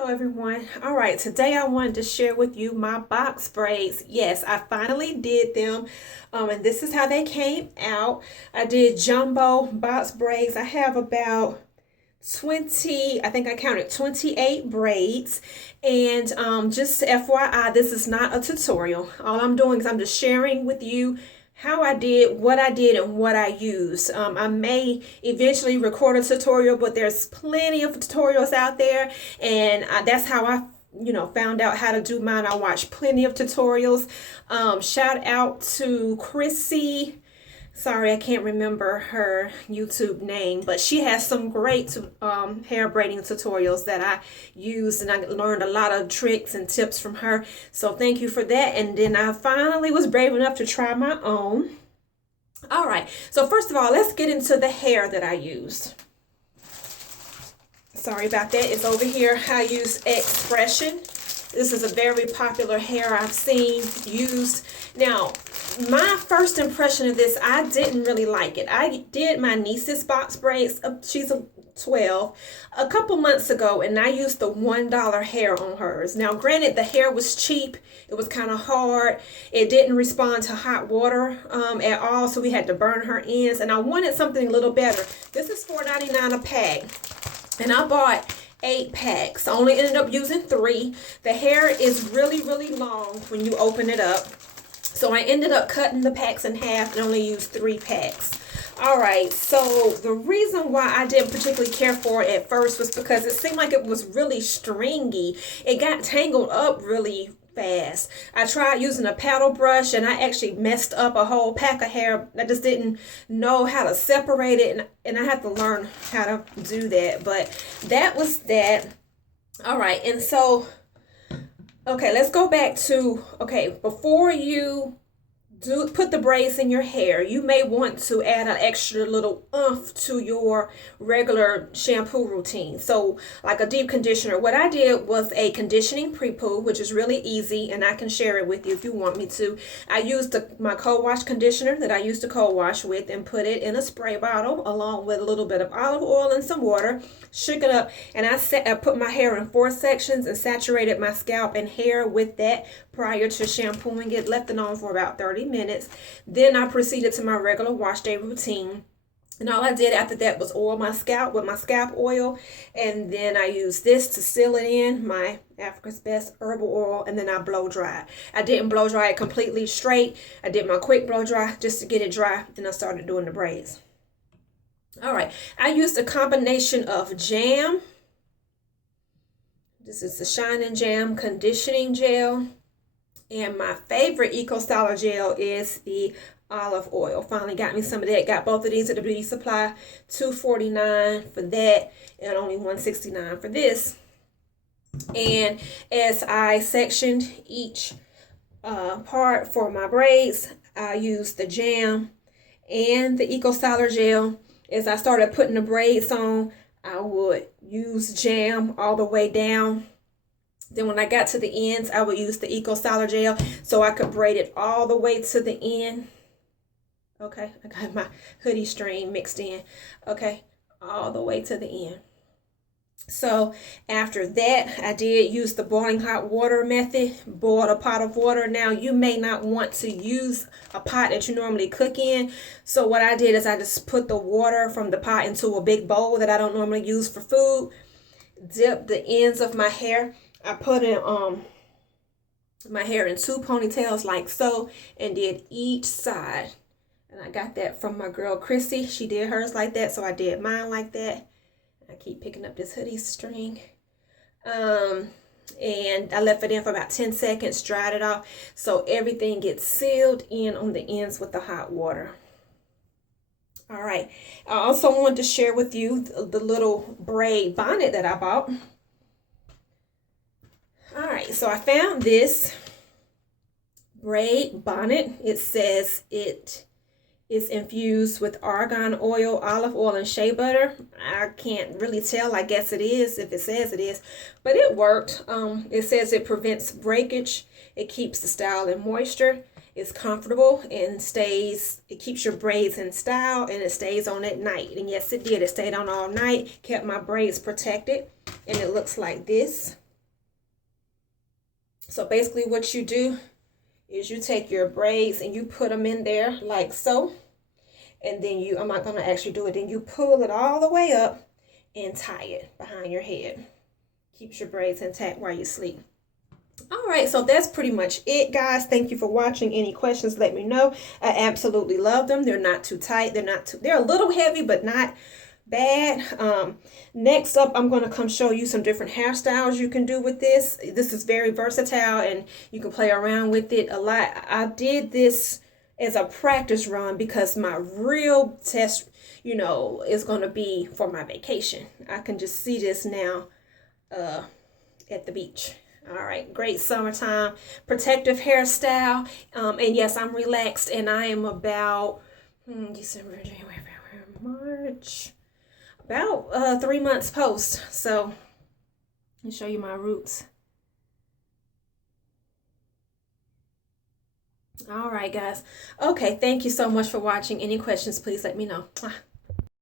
Hello everyone. All right, today I wanted to share with you my box braids. Yes, I finally did them, and this is how they came out. I did jumbo box braids. I have about 20, I think I counted 28 braids. And just FYI, this is not a tutorial. All I'm doing is I'm just sharing with you how I did, what I did, and what I used. I may eventually record a tutorial, but there's plenty of tutorials out there, and that's how I found out how to do mine. I watched plenty of tutorials. Shout out to Chrissy. Sorry, I can't remember her YouTube name, but she has some great hair braiding tutorials that I used, and I learned a lot of tricks and tips from her. So thank you for that. And then I finally was brave enough to try my own. All right, so first of all, let's get into the hair that I used. Sorry about that. It's over here. I used X-Pression. This is a very popular hair I've seen used. Now, my first impression of this, I didn't really like it. I did my niece's box braids. She's a 12 a couple months ago, and I used the $1 hair on hers. Now, granted, the hair was cheap. It was kind of hard. It didn't respond to hot water at all, so we had to burn her ends, and I wanted something a little better. This is $4.99 a pack, and I bought 8 packs. I only ended up using 3. The hair is really, really long when you open it up. So I ended up cutting the packs in half and only used 3 packs. All right, so the reason why I didn't particularly care for it at first was because it seemed like it was really stringy. It got tangled up really fast. I tried using a paddle brush, and I actually messed up a whole pack of hair. I just didn't know how to separate it, and I had to learn how to do that. But that was that. All right, and so okay, let's go back to, okay, before you put the braids in your hair, you may want to add an extra little oomph to your regular shampoo routine. So like a deep conditioner, what I did was a conditioning pre-poo, which is really easy, and I can share it with you if you want me to. I used my co-wash conditioner that I used to co-wash with and put it in a spray bottle along with a little bit of olive oil and some water, shook it up, and I put my hair in 4 sections and saturated my scalp and hair with that prior to shampooing it. Left it on for about 30 minutes. Then I proceeded to my regular wash day routine. And all I did after that was oil my scalp with my scalp oil. And then I used this to seal it in, my Africa's Best Herbal Oil. And then I blow dry it. I didn't blow dry it completely straight. I did my quick blow dry just to get it dry. And I started doing the braids. All right. I used a combination of jam. This is the Shine and Jam conditioning gel. And my favorite Eco Styler gel is the olive oil. Finally got me some of that. Got both of these at the beauty supply. $2.49 for that and only $1.69 for this. And as I sectioned each part for my braids, I used the jam and the Eco Styler gel. As I started putting the braids on, I would use jam all the way down. Then when I got to the ends, I would use the Eco Styler gel so I could braid it all the way to the end. Okay, I got my hoodie string mixed in. Okay, all the way to the end. So after that, I did use the boiling hot water method. Boiled a pot of water. Now, you may not want to use a pot that you normally cook in. So what I did is I just put the water from the pot into a big bowl that I don't normally use for food. Dip the ends of my hair. I put in my hair in 2 ponytails like so, and did each side. And I got that from my girl Chrissy. She did hers like that, so I did mine like that. I keep picking up this hoodie string. And I left it in for about 10 seconds, dried it off, so everything gets sealed in on the ends with the hot water. All right. I also wanted to share with you the little braid bonnet that I bought. All right, so I found this braid bonnet. It says it is infused with argan oil, olive oil, and shea butter. I can't really tell. I guess it is if it says it is, but it worked. It says it prevents breakage. It keeps the style in moisture. It's comfortable and it keeps your braids in style, and it stays on at night. And yes, it did. It stayed on all night, kept my braids protected, and it looks like this. So basically what you do is you take your braids and you put them in there like so. And then I'm not going to actually do it. Then you pull it all the way up and tie it behind your head. Keeps your braids intact while you sleep. All right, so that's pretty much it, guys. Thank you for watching. Any questions, let me know. I absolutely love them. They're not too tight. They're a little heavy, but not bad. Next up, I'm going to come show you some different hairstyles you can do with this. This is very versatile and you can play around with it a lot. I did this as a practice run because my real test, is going to be for my vacation. I can just see this now at the beach. All right, great summertime protective hairstyle. And yes, I'm relaxed and I am about December, January, February, March, about 3 months post. So I'll show you my roots. All right, guys. Okay, thank you so much for watching. Any questions, please let me know.